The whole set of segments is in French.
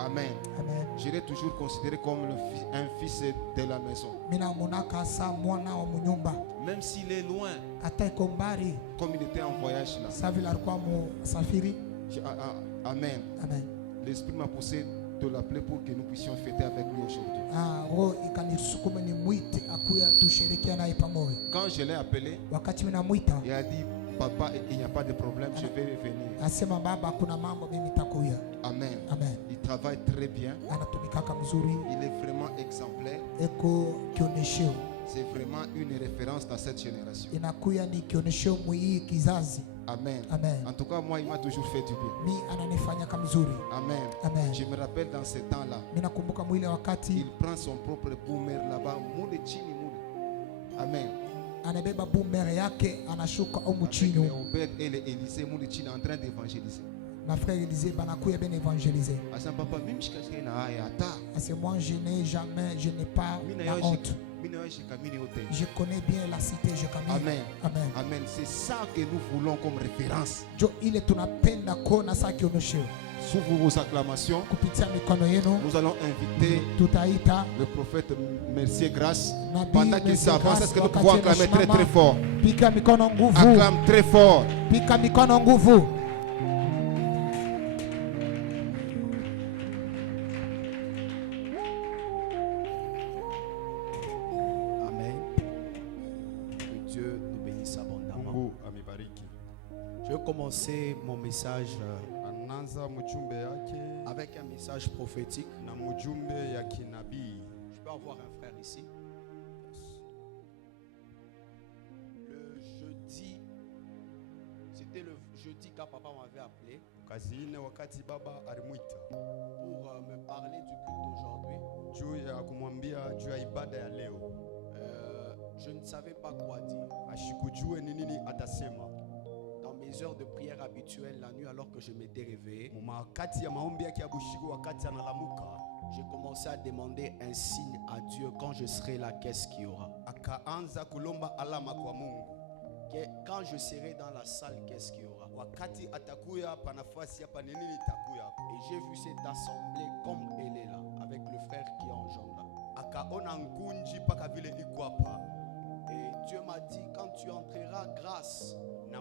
Amen. Je l'ai toujours considéré comme un fils de la maison. Même s'il est loin, comme il était en voyage là. Amen. L'Esprit m'a poussé de l'appeler pour que nous puissions fêter avec lui aujourd'hui. Quand je l'ai appelé, il a dit: papa, il n'y a pas de problème, je vais revenir. Amen. Il travaille très bien. Il est vraiment exemplaire. C'est vraiment une référence dans cette génération. Amen. En tout cas, moi, il m'a toujours fait du bien. Amen. Je me rappelle dans ce temps-là, il prend son propre boomer là-bas. Amen. Avec Obed et Élisée, Moudechini en train d'évangéliser. Ma frère Élisée, Banakuya ben évangélisé. Moi, je n'ai pas la honte. Je connais bien la cité. Amen. Amen. C'est ça que nous voulons comme référence. Sous vos acclamations, nous allons inviter le prophète Mercier Grâce. Pendant qu'il s'avance, est-ce que nous pouvons acclamer très très fort? Acclame très fort. Je vais commencer mon message avec un message prophétique. Je peux avoir un frère ici. Le jeudi, c'était le jeudi quand papa m'avait appelé pour me parler du culte d'aujourd'hui. Je ne savais pas quoi dire. Dans mes heures de prière habituelles la nuit, alors que je m'étais réveillé, j'ai commencé à demander un signe à Dieu. Quand je serai là, qu'est-ce qu'il y aura? Quand je serai dans la salle, qu'est-ce qu'il y aura? Et j'ai vu cette assemblée comme elle est là, avec le frère qui est en jambe là. Et Dieu m'a dit: quand tu entreras grâce, tu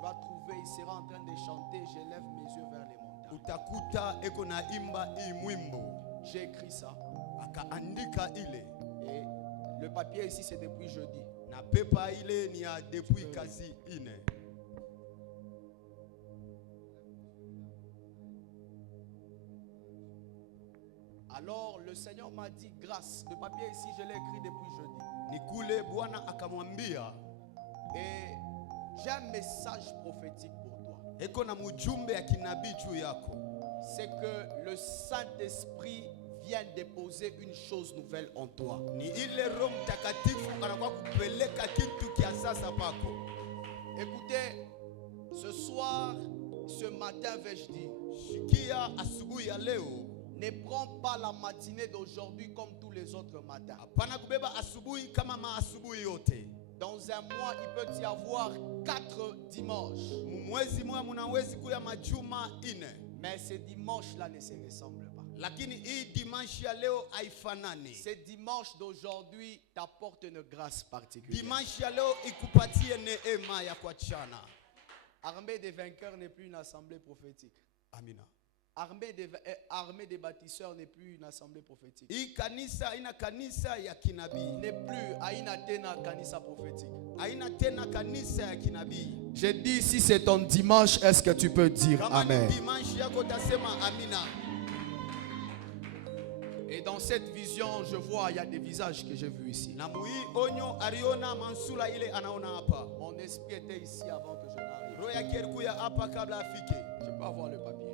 vas trouver, il sera en train de chanter, j'élève mes yeux vers les montagnes. J'ai écrit ça. Et le papier ici, c'est depuis jeudi. Alors le Seigneur m'a dit grâce. Le papier ici, je l'ai écrit depuis jeudi. Et j'ai un message prophétique pour toi. C'est que le Saint-Esprit vient déposer une chose nouvelle en toi. Écoutez, ce soir, ce matin, vais-je dire, ne prends pas la matinée d'aujourd'hui comme tous les autres matins. Dans un mois, il peut y avoir 4 dimanches. Mais ces dimanches-là ne se ressemblent pas. Ces dimanches d'aujourd'hui t'apportent une grâce particulière. Armée des vainqueurs n'est plus une assemblée prophétique. Amina. Armée des bâtisseurs n'est plus une assemblée prophétique. N'est plus Aïna Kanisa prophétique. J'ai dit, si c'est ton dimanche, est-ce que tu peux dire Amen? Et dans cette vision, je vois, il y a des visages que j'ai vus ici. Mon esprit était ici avant que je n'arrive. Je peux avoir le papier.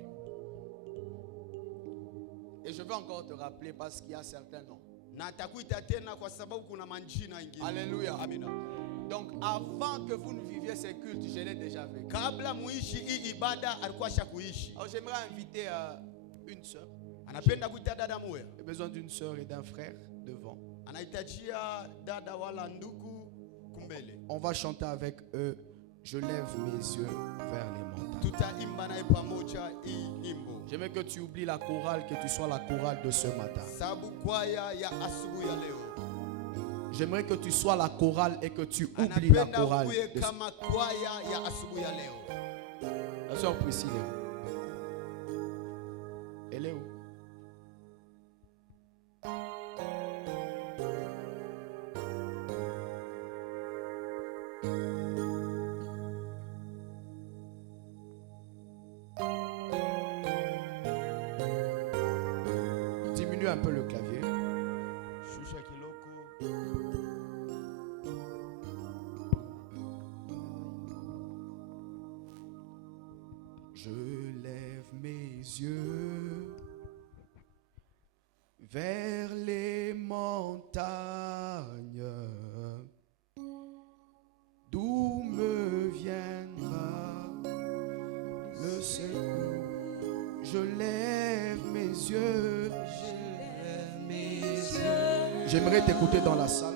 Et je veux encore te rappeler parce qu'il y a certains noms. Alléluia. Amina. Donc avant que vous ne viviez ces cultes, je l'ai déjà vécu. Alors j'aimerais inviter une soeur. J'ai besoin d'une soeur et d'un frère devant. On va chanter avec eux Je lève mes yeux vers les montagnes. J'aimerais que tu oublies la chorale, que tu sois la chorale de ce matin. J'aimerais que tu sois la chorale et que tu oublies la chorale. La soeur Priscille, elle est où? Diminue un peu le clavier. Je lève mes yeux vers les montagnes, d'où me viendra le secours. Je lève mes yeux. J'aimerais t'écouter dans la salle.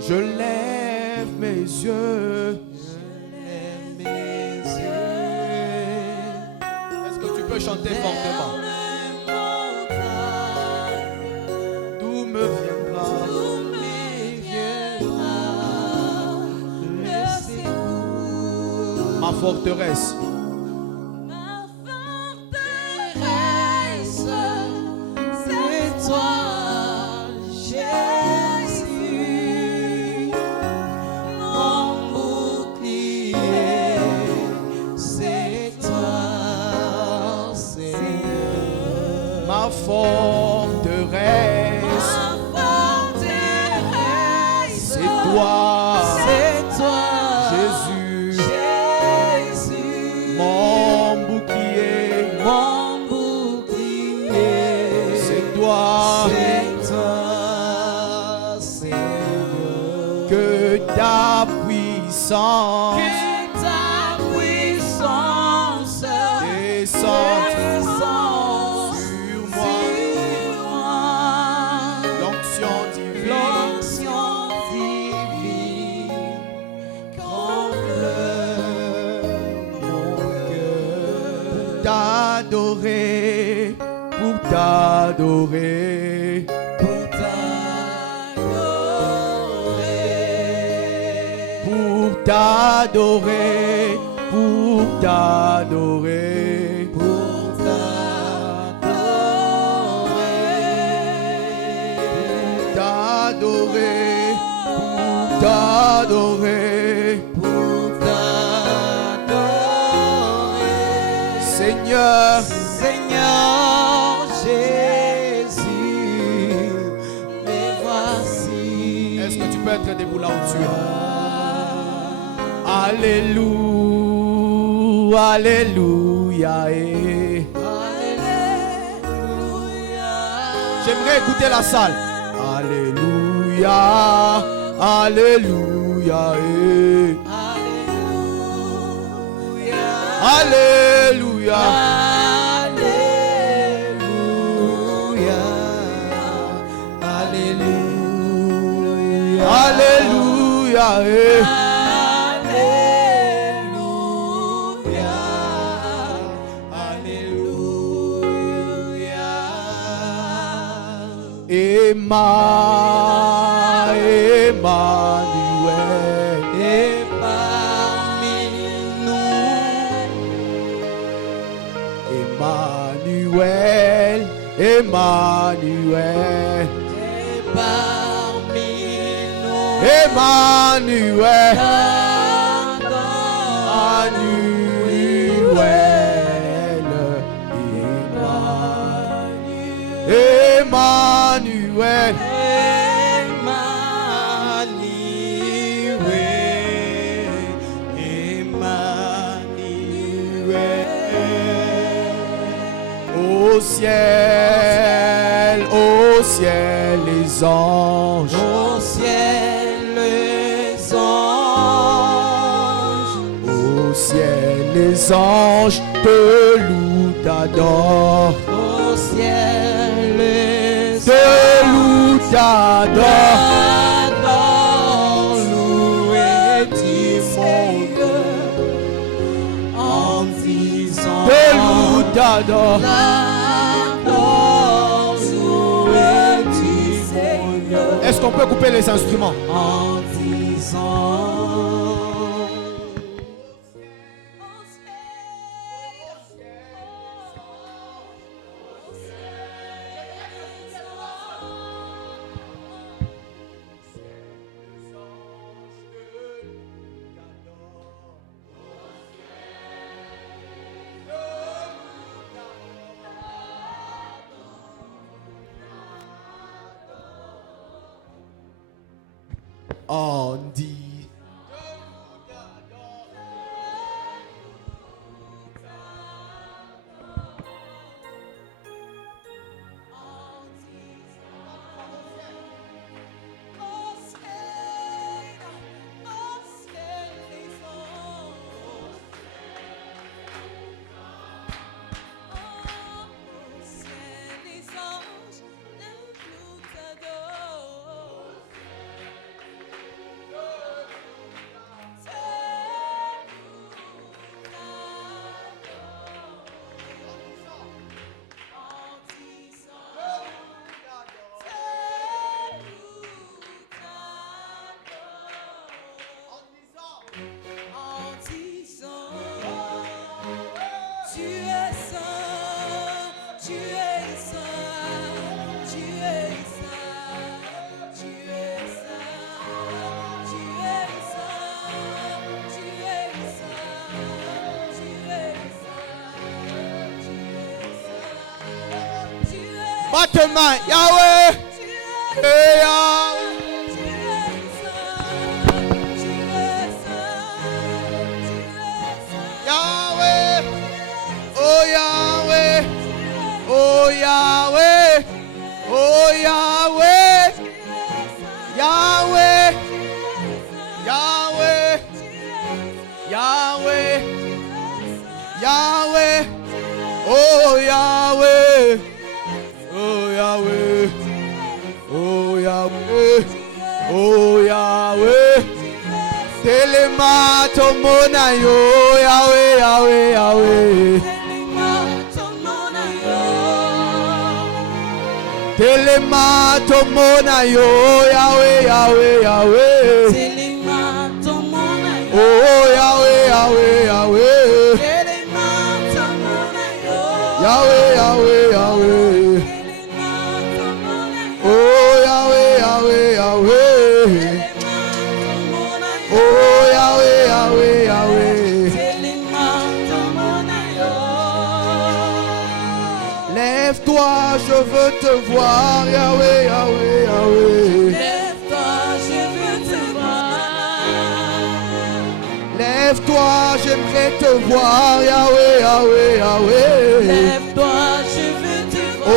Je lève mes yeux. Est-ce que tu peux chanter fortement? D'où me viendra ma forteresse. C'est toi, Jésus. Mon bouclier, c'est toi, Seigneur. Ma forteresse, c'est toi, Jésus. Mon bouclier, c'est toi, Seigneur. que ta puissance descende sur moi. L'onction divine comble mon cœur. t'adorer, pour t'adorer, Pour t'adorer, pour t'adorer, pour t'adorer, pour t'adorer, pour t'adorer, pour t'adorer. Seigneur, Seigneur Jésus, mais voici. est-ce que tu peux être debout là où tu es? Alléluia, alléluia. Alléluia. J'aimerais écouter la salle. Alléluia, alléluia. Alléluia. Alléluia. Alléluia. Alléluia. Alléluia. Emmanuel, Et parmi nous, Emmanuel, Emmanuel, et parmi nous, Emmanuel, Emmanuel, au ciel, les anges, au ciel les anges, au ciel les anges te louent t'adore. Au ciel, te loue, t'adore. Loué dit mon cœur en disant te loue, t'adore. Est-ce qu'on peut couper les instruments? En disant On dit. batte tes mains, Yahweh, et Yahweh, oh Yahweh, oh Yahweh, oh Yahweh, Yahweh, Yahweh, Yahweh, Yahweh, oh Yahweh. Oh Yahweh, oh Yahweh, oh Yahweh, Telema tomona yo, Yahweh, Yahweh, Yahweh, Telema tomona yo, Yahweh, Yahweh, Yahweh, oh Yahweh, Yahweh, Yahweh, Yahweh, Yahweh, Yahweh. Oh Yahweh, Yahweh, Yahweh. Oh Yahweh, Yahweh, Yahweh. Lève-toi, je veux te voir, Yahweh, Yahweh, Yahweh. Lève-toi, je veux te voir. Lève-toi, j'aimerais te voir, Yahweh, Yahweh, Yahweh. Lève-toi, je veux te voir. Oh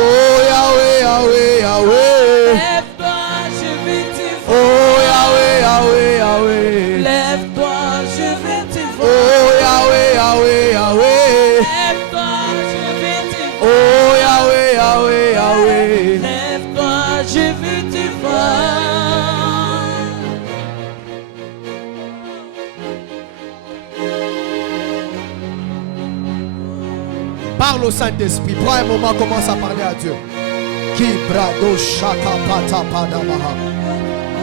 Yahweh, Yahweh, Yahweh. Lève-toi, je veux te voir. Oh Yahweh, Yahweh, Yahweh. Lève-toi, je veux te voir. Oh Yahweh, Yahweh, Yahweh. Lève-toi, je veux te voir. Oh Yahweh, Yahweh, Yahweh. Lève-toi, je veux te voir. Parle au Saint-Esprit. Prends un moment, commence à parler à Dieu. Ki brado shaka pata padamaha.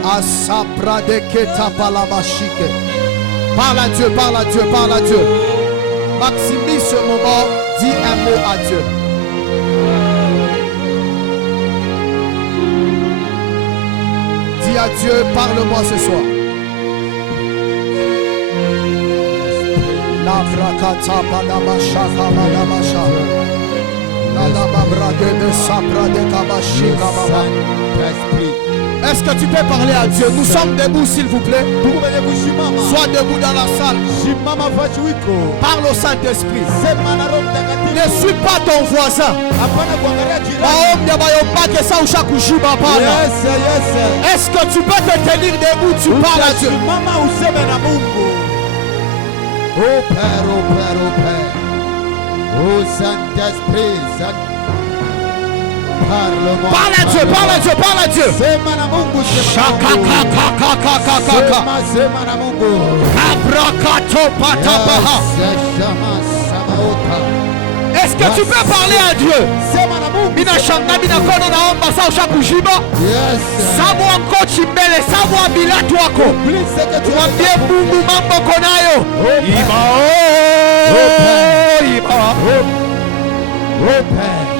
Asapra de keta palamashike. Parle à Dieu, parle à Dieu, parle à Dieu. Maximise ce moment, dis un mot à Dieu. Dis à Dieu, parle-moi ce soir. La brakata padamashaka padamasha. La lababrade de sapra de kabashika baba. Est-ce que tu peux parler à Dieu? Nous sommes debout, s'il vous plaît. Sois debout dans la salle. Parle au Saint-Esprit. Ne suis pas ton voisin. Est-ce que tu peux te tenir debout? Tu parles à Dieu. Oh Père, oh Père, oh Père. Oh Saint-Esprit, parle-moi. Parle à Dieu, parle à Dieu, parle à Dieu. Sema na Mungu, sema na Mungu. Est-ce que tu peux parler à Dieu? Binashanga binakono naomba sa ushakujiba. Yes. Samu anko chimbele, samu abilatu wako. Mwambie Mungu mambo konayo. Iba oh, iba.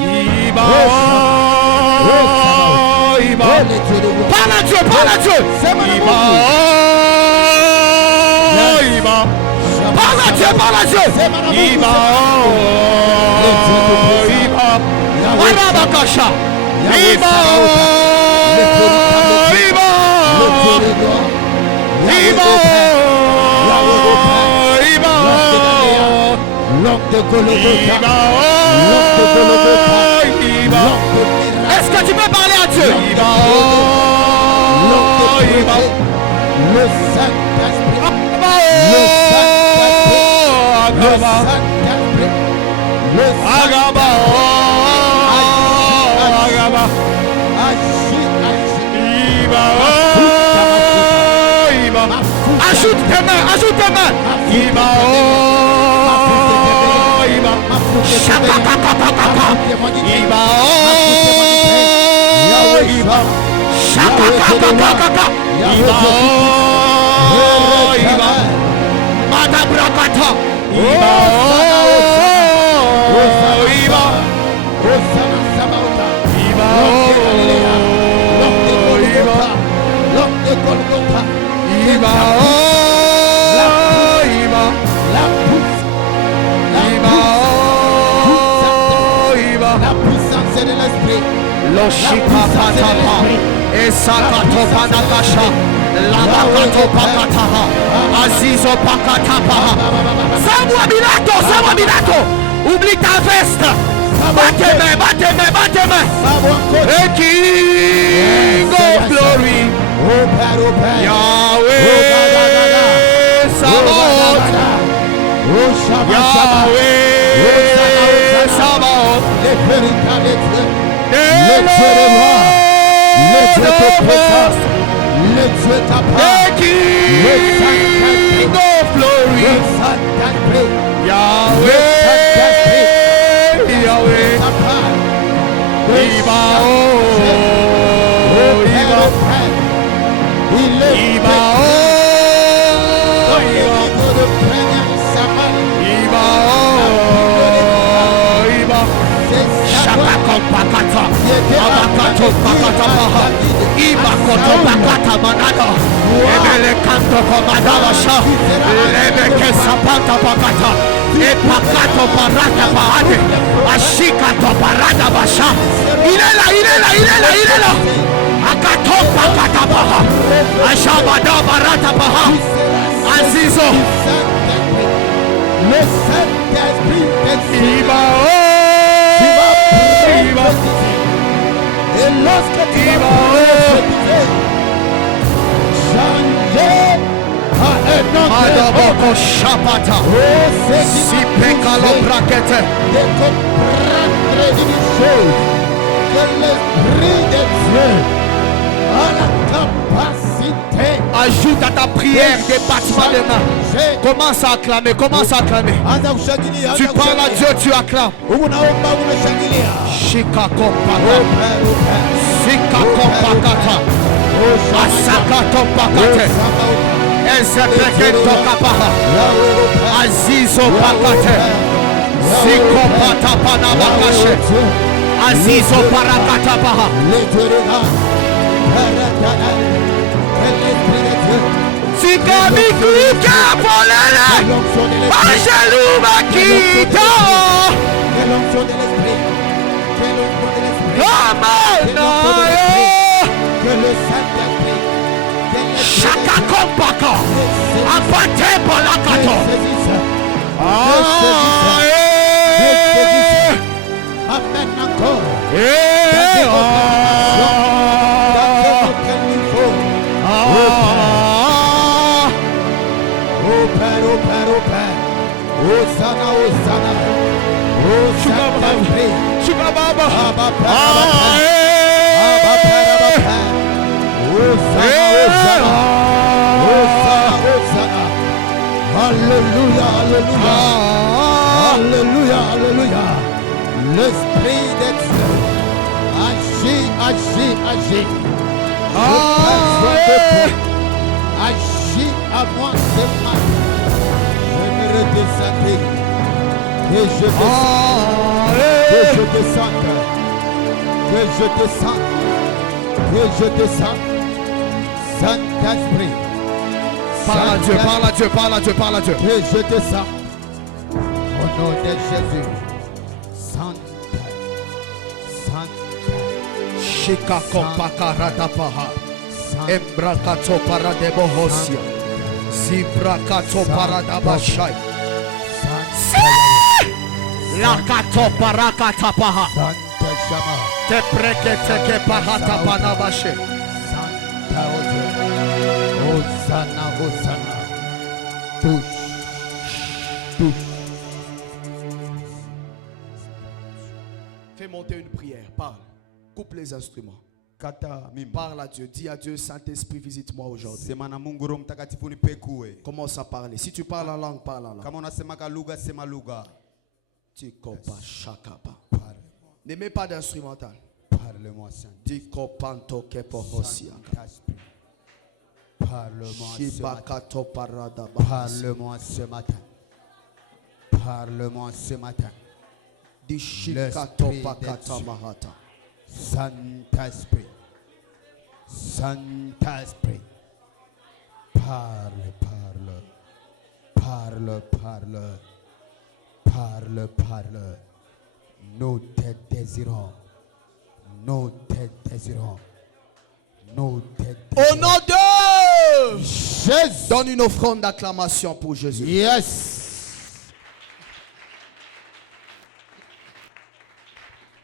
Iba oh, iba. Parle à Dieu, parle à Dieu. Iba oh, iba. Parle à Dieu, parle à Dieu. Iba oh, iba. Warabakasha. Iba oh, iba. Iba oh, iba. Est-ce que tu peux parler à Dieu? Le Saint-Esprit, le Saint-Esprit, le ajoute tes mains, ajoute tes mains. la puissance de l'esprit. Oublie ta veste. Bat tes mains, bat tes mains, bat tes mains. Et King of glory, Yahweh Sabaoth, Yahweh Sabaoth, Le véritable Dieu, le Dieu de roi, le Dieu de puissance, le Dieu de part, le Saint-Esprit, le Saint-Esprit, Yahweh, Yahweh, il est de première semaine. Il est là, il est là, il est là, il est là. Azizo. Le Saint-Esprit et lorsque tu vas prophétiser, changer à un autre Shabata. Si pekalo braquette. de comprendre une chose, que l'Esprit de Dieu a la capacité. Ajoute à ta prière des battements de mains. Commence à acclamer, commence à acclamer. Tu parles à Dieu, tu acclames. Shika kompaka. Shika kompakata. Asaka topakate. Ezepeke tokapaha. Azizo pakate. Ziko patapana bakashe. Azizo parakata paha. Sikamikuka polele. Angelou Makita. Que le Saint-Esprit, Chaka kompaka. Apate polakato. Amen encore. Oh Père, oh Père, oh Père. Hosanna, Hosanna. Alléluia, alléluia. Alléluia, alléluia. L'esprit de Dieu agit, agit, agit. Agis à moi ce matin. Je me redescendrai. Que je descende. Que je descende. Que je descende. Que je descende. Saint-Esprit. Parle à Dieu, parle à Dieu, parle à Dieu, parle à Dieu. Que je descende. Au nom de Jésus. Saint. Shika kopaka ratapaha. Embrakato paradebo hosia. Zibrakato paradabashai. Lakato parakatapaha. Te prekete ke pahata panabashe. Hosanna, Hosanna. Touche, touche. Fais monter une prière, parle. Coupe les instruments. Parle à Dieu, dis à Dieu, Saint-Esprit, visite-moi aujourd'hui. Commence à parler. Si tu parles en langue, parle en langue. Ne mets pas d'instrumental. Parle-moi, Saint-Esprit. Parle-moi ce matin. Parle-moi ce matin. Saint-Esprit. Saint-Esprit. Parle, parle. Parle, parle. Parle, parle. Nous te désirons. Nous te désirons. Nous te désirons. Au nom de Jésus. Donne une offrande d'acclamation pour Jésus. Yes.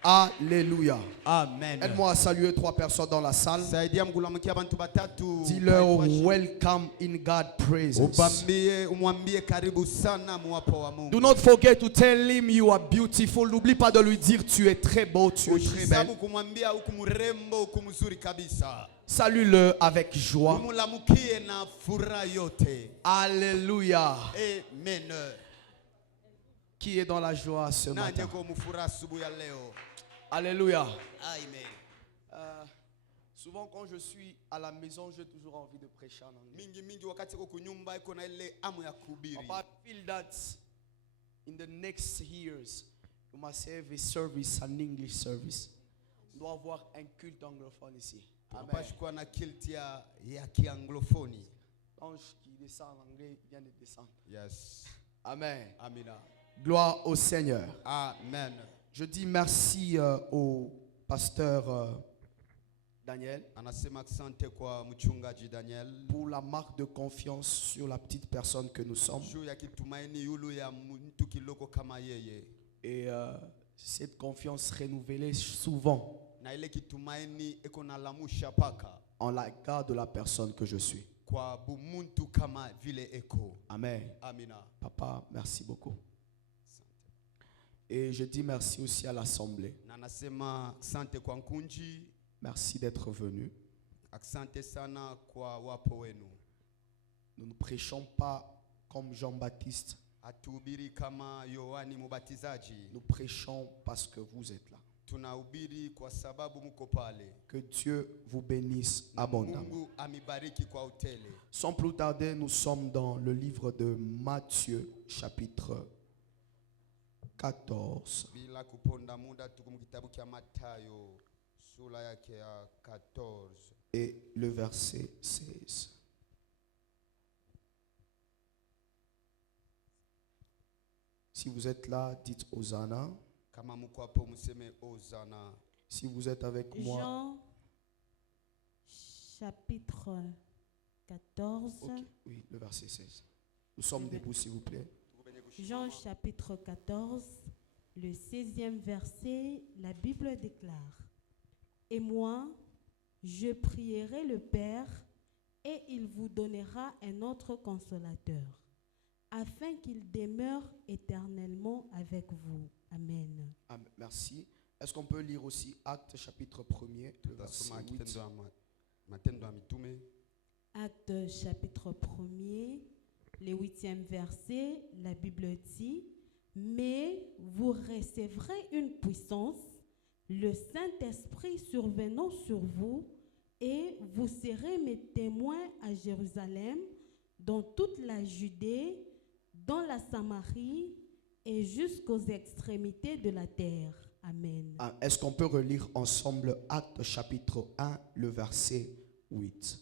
Alléluia. Amen. Aide-moi à saluer 3 personnes dans la salle. Dis-leur welcome in God's presence. Do not forget to tell him you are beautiful. N'oublie pas de lui dire tu es très beau, tu es très belle. Salue-le avec joie. Alléluia. Amen. Qui est dans la joie ce matin? Alléluia. Amen. Souvent quand je suis à la maison, j'ai toujours envie de prêcher en anglais. But I feel that in the next years, we must have a service, an English service. On doit avoir un culte anglophone ici. Amen. L'ange qui descend en anglais vient de descendre. Yes. Amen. Amina. Gloire au Seigneur. Amen. Je dis merci au pasteur Daniel pour la marque de confiance sur la petite personne que nous sommes. Et cette confiance renouvelée souvent en la garde de la personne que je suis. Amen. Papa, merci beaucoup. Et je dis merci aussi à l'Assemblée. Merci d'être venu. Nous ne prêchons pas comme Jean-Baptiste. Nous prêchons parce que vous êtes là. Que Dieu vous bénisse abondamment. Sans plus tarder, nous sommes dans le livre de Matthieu, chapitre 14. Et le verset 16. Si vous êtes là, dites Hosanna. Si vous êtes avec moi. Jean, chapitre 14. Okay. Oui, le verset 16. Nous sommes debout, s'il vous plaît. Jean, chapitre 14, le 16e verset, la Bible déclare: Et moi, je prierai le Père, et il vous donnera un autre consolateur, afin qu'il demeure éternellement avec vous. Amen. Merci. Est-ce qu'on peut lire aussi Actes chapitre 1er, le verset 8. Actes chapitre 1er, le 8e verset, la Bible dit, « Mais vous recevrez une puissance, le Saint-Esprit survenant sur vous, et vous serez mes témoins à Jérusalem, dans toute la Judée, dans la Samarie et jusqu'aux extrémités de la terre. » Amen. Est-ce qu'on peut relire ensemble Actes chapitre 1, le verset 8.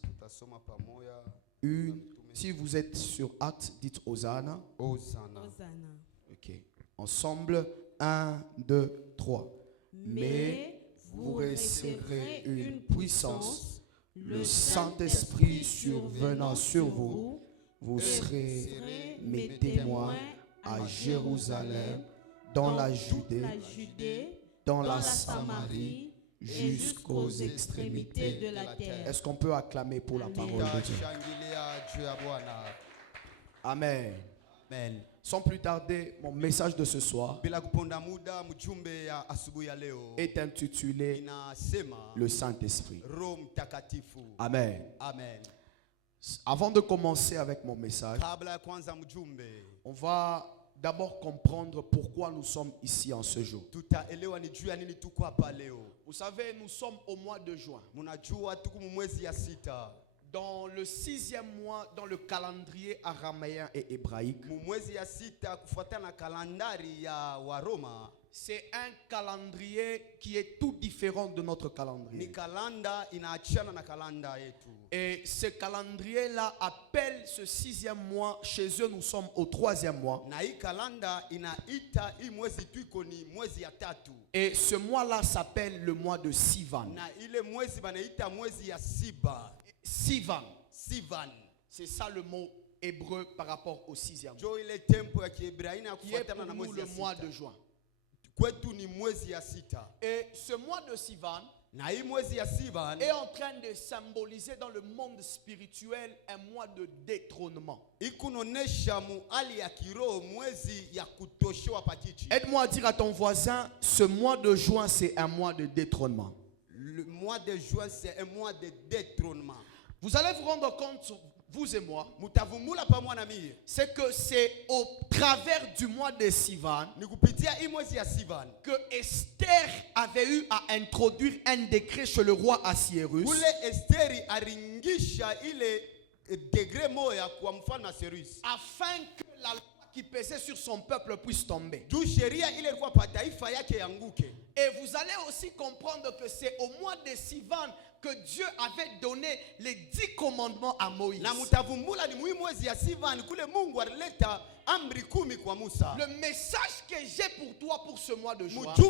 Si vous êtes sur Actes, dites Hosanna. Hosanna. Ok. Ensemble, 1, 2, 3. Mais vous recevrez une puissance, le Saint-Esprit survenant sur vous, vous serez mes témoins à Jérusalem, dans la Judée, dans la Samarie, jusqu'aux extrémités de la terre. Est-ce qu'on peut acclamer pour la parole de Dieu? Amen. Amen. Sans plus tarder, mon message de ce soir est intitulé le Saint-Esprit. Amen. Amen. Avant de commencer avec mon message, on va d'abord comprendre pourquoi nous sommes ici en ce jour. Vous savez, nous sommes au mois de juin. Dans le 6e mois, dans le calendrier araméen et hébraïque, c'est un calendrier qui est tout différent de notre calendrier. Et ce calendrier-là appelle ce 6e mois, chez eux nous sommes au 3e mois. Et ce mois-là s'appelle le mois de Sivan. Sivan. C'est ça le mot hébreu par rapport au 6e mois. Qui est pour nous le mois de juin. Et ce mois de Sivan est en train de symboliser dans le monde spirituel un mois de détrônement. Aide-moi à dire à ton voisin, ce mois de juin c'est un mois de détrônement. Le mois de juin c'est un mois de détrônement. Vous allez vous rendre compte, vous et moi, c'est que c'est au travers du mois de Sivan que Esther avait eu à introduire un décret chez le roi Assuérus afin que la loi qui pesait sur son peuple puisse tomber. Et vous allez aussi comprendre que c'est au mois de Sivan que Dieu avait donné les 10 commandements à Moïse. Le message que j'ai pour toi pour ce mois de juin, c'est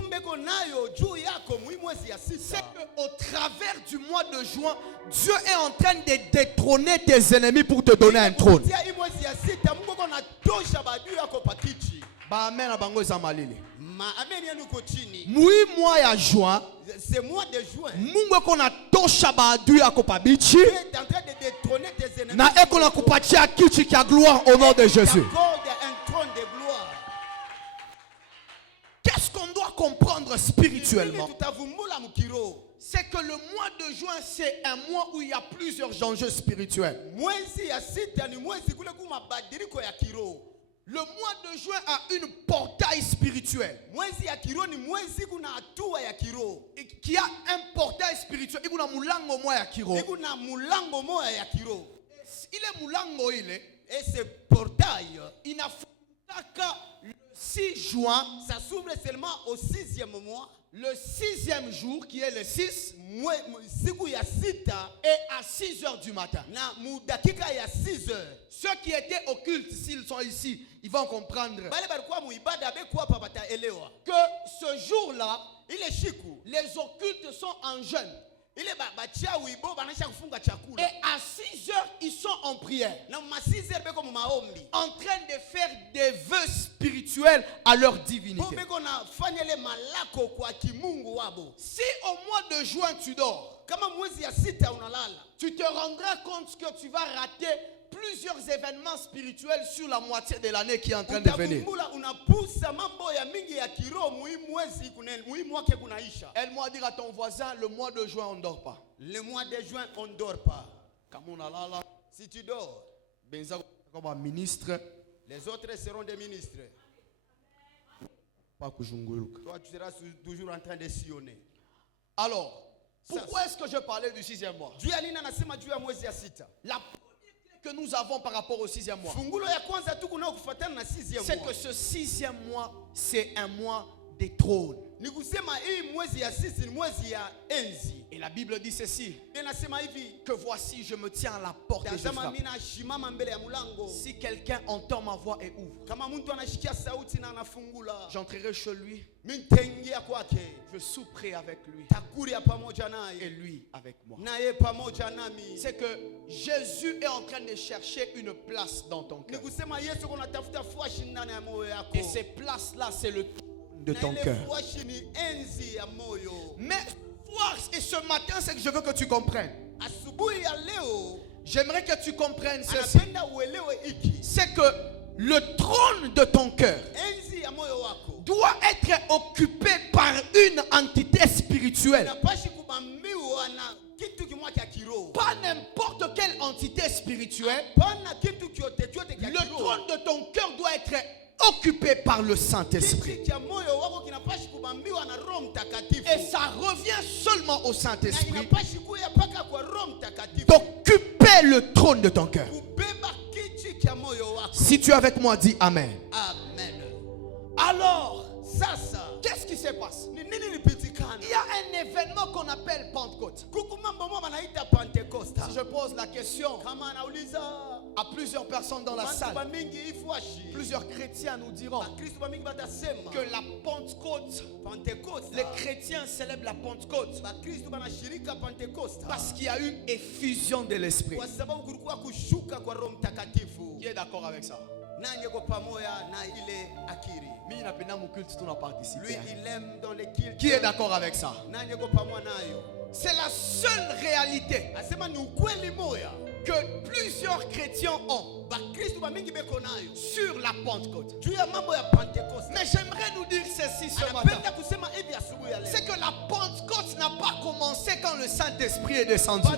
qu'au travers du mois de juin, Dieu est en train de détrôner tes ennemis pour te donner un trône. Amen. Mui mois ya juin, ce mois de juin, Mungu kona tosha baadui yako pabichi, Dieu est en train de détrôner tes ennemis. Na ekona kupatia kichi kia gloire au nom de Jésus. Un trône de gloire. Qu'est-ce qu'on doit comprendre spirituellement? C'est que le mois de juin, c'est un mois où il y a plusieurs enjeux spirituels. Le mois de juin a une portail spirituel. Qui a un portail spirituel. Il y a mulango moya ya kiro. Il est mulango il est. Et ce portail, il n'a le 6 juin. Ça s'ouvre seulement au 6e mois. Le 6e jour qui est le 6 et à 6h du matin. Ceux qui étaient occultes, s'ils sont ici, ils vont comprendre que ce jour-là, les occultes sont en jeûne. Et à 6h, ils sont en prière. En train de faire des vœux spirituels à leur divinité. Si au mois de juin tu dors, tu te rendras compte que tu vas rater plusieurs événements spirituels sur la moitié de l'année qui est en train de venir. Elle m'a dit à ton voisin, le mois de juin, on ne dort pas. Le mois de juin, on ne dort pas. Si tu dors, comme un ministre, les autres seront des ministres. pas Toi, tu seras toujours en train de sillonner. Alors, pourquoi est-ce que je parlais du 6e mois? La première que nous avons par rapport au 6e mois, c'est que ce 6e mois, c'est un mois des trônes. Et la Bible dit ceci, que voici je me tiens à la porte et je frappe. Si quelqu'un entend ma voix et ouvre, j'entrerai chez lui, je souperai avec lui et lui avec moi. C'est que Jésus est en train de chercher une place dans ton cœur. Et ces places-là, c'est le de ton cœur. Mais et ce matin, c'est que je veux que tu comprennes. J'aimerais que tu comprennes ceci. C'est que le trône de ton cœur doit être occupé par une entité spirituelle. Pas n'importe quelle entité spirituelle. Le trône de ton cœur doit être occupé par le Saint-Esprit. Et ça revient seulement au Saint-Esprit d'occuper le trône de ton cœur. Si tu es avec moi, dis Amen. Amen. Alors, qu'est-ce qui se passe? Il y a un événement qu'on appelle Pentecôte. Si je pose la question à plusieurs personnes dans la salle, plusieurs chrétiens nous diront que la Pentecôte, les chrétiens célèbrent la Pentecôte parce qu'il y a eu effusion de l'Esprit. Qui est d'accord avec ça? Lui, il aime dans les cultes. Qui est d'accord avec ça? C'est la seule réalité que plusieurs chrétiens ont sur la Pentecôte. Mais j'aimerais nous dire ceci ce matin. C'est que la Pentecôte n'a pas commencé quand le Saint-Esprit est descendu.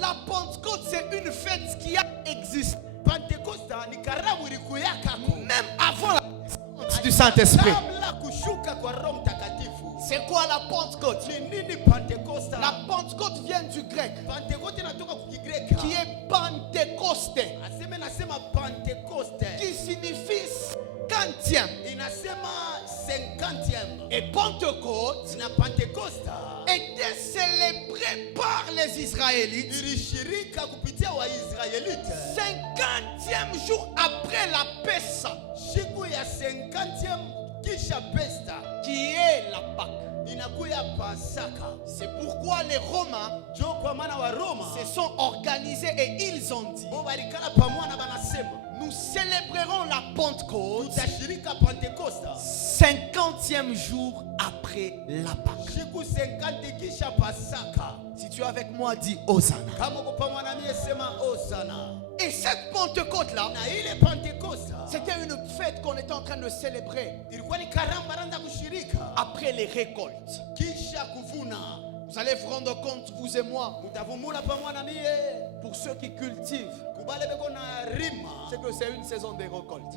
La Pentecôte, c'est une fête qui a existé même avant la présence du Saint-Esprit. C'est quoi la Pentecôte? La Pentecôte vient du grec qui est Pentecôte, qui signifie 50e. Et Pentecôte était célébré par les Israélites 50e jour après la Pessa, qui est la Pâque. C'est pourquoi les Romains se sont organisés et ils ont dit: nous célébrerons la Pentecôte 50e jour après la Pâque. Si tu es avec moi, dis Hosanna. Et cette Pentecôte-là, c'était une fête qu'on était en train de célébrer après les récoltes. Vous allez vous rendre compte, vous et moi, pour ceux qui cultivent, c'est que c'est une saison de récolte.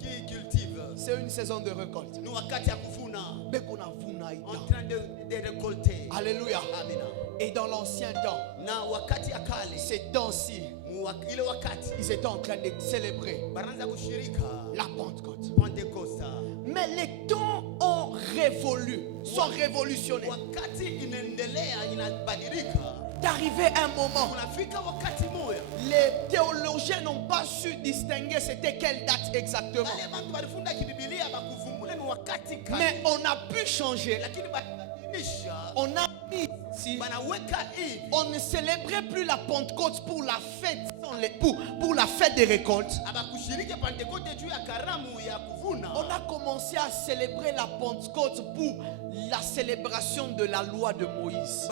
Qui cultive, c'est une saison de récolte. En train de récolter. Alléluia. Et dans l'ancien temps, ces temps-ci, ils étaient en train de célébrer la Pentecôte. Mais les temps ont révolu, sont révolutionnaires. D'arriver un moment, les théologiens n'ont pas su distinguer c'était quelle date exactement. Mais on a pu changer on a mis ici, on ne célébrait plus la Pentecôte pour la fête, pour la fête des récoltes. On a commencé à célébrer la Pentecôte pour la célébration de la loi de Moïse,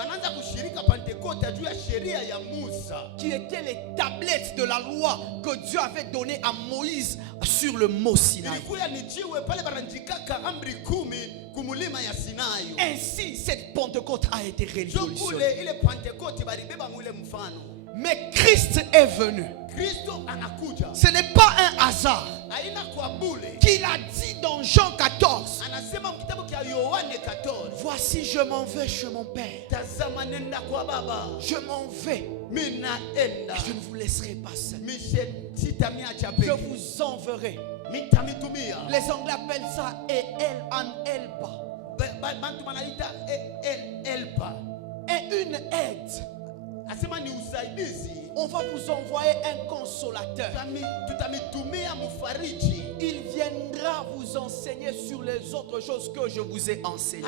qui étaient les tablettes de la loi que Dieu avait données à Moïse sur le mont Sinaï. Ainsi, cette Pentecôte a été révolutionnée. Mais Christ est venu. Ce n'est pas un hasard qu'il a dit dans Jean 14. Voici, je m'en vais chez mon Père. Je m'en vais. Et je ne vous laisserai pas seul. Je vous enverrai. Les Anglais appellent ça an helper. Et une aide. On va vous envoyer un consolateur. Il viendra vous enseigner sur les autres choses que je vous ai enseignées.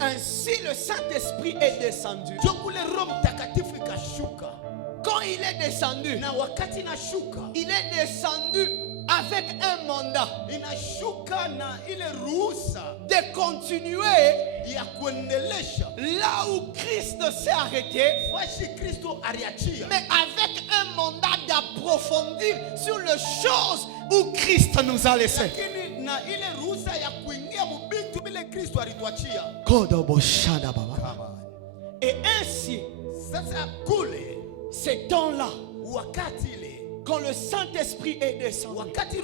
Ainsi le Saint-Esprit est descendu. Quand il est descendu, il est descendu avec un mandat de continuer là où Christ s'est arrêté, mais avec un mandat d'approfondir sur les choses où Christ nous a laissé. Et ainsi, ces temps-là, quand le Saint-Esprit est descendu,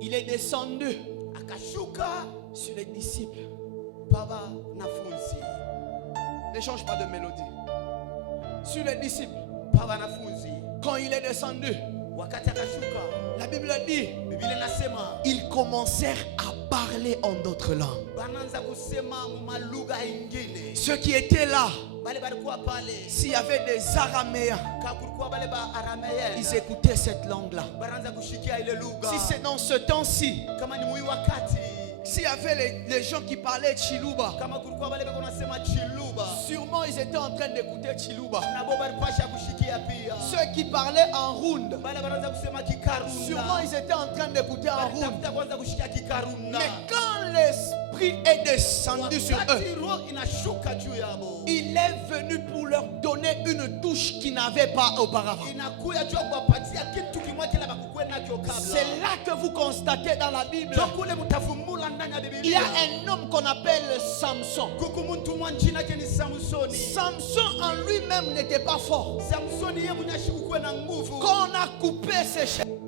il est descendu sur les disciples. Ne change pas de mélodie. Sur les disciples. Quand il est descendu, la Bible dit, ils commencèrent à parler en d'autres langues. Ceux qui étaient là, s'il y avait des Araméens, ils écoutaient cette langue-là. Si c'est dans ce temps-ci, s'il y avait les gens qui parlaient Chiluba, sûrement ils étaient en train d'écouter Chiluba. Ceux qui parlaient en Round, sûrement ils étaient en train d'écouter en Round. Mais quand l'Esprit est descendu sur eux, il est venu pour leur donner une touche qu'ils n'avaient pas auparavant. C'est là que vous constatez dans la Bible, il y a un homme qu'on appelle Samson. Samson en lui-même n'était pas fort. Quand on a coupé ses cheveux,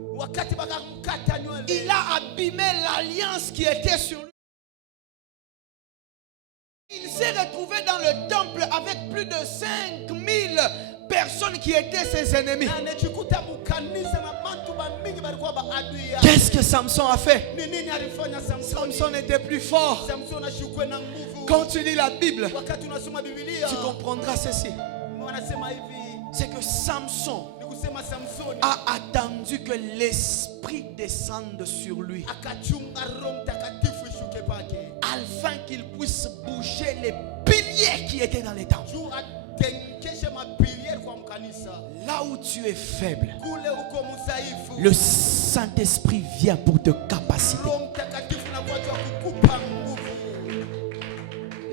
il a abîmé l'alliance qui était sur lui. Il s'est retrouvé dans le temple avec plus de 5000 personnes qui étaient ses ennemis. Qu'est-ce que Samson a fait? Samson n'était plus fort. Quand tu lis la Bible, tu comprendras ceci. C'est que Samson a attendu que l'Esprit descende sur lui, afin qu'il puisse bouger les piliers qui étaient dans les temples. Là où tu es faible, le Saint-Esprit vient pour te capaciter.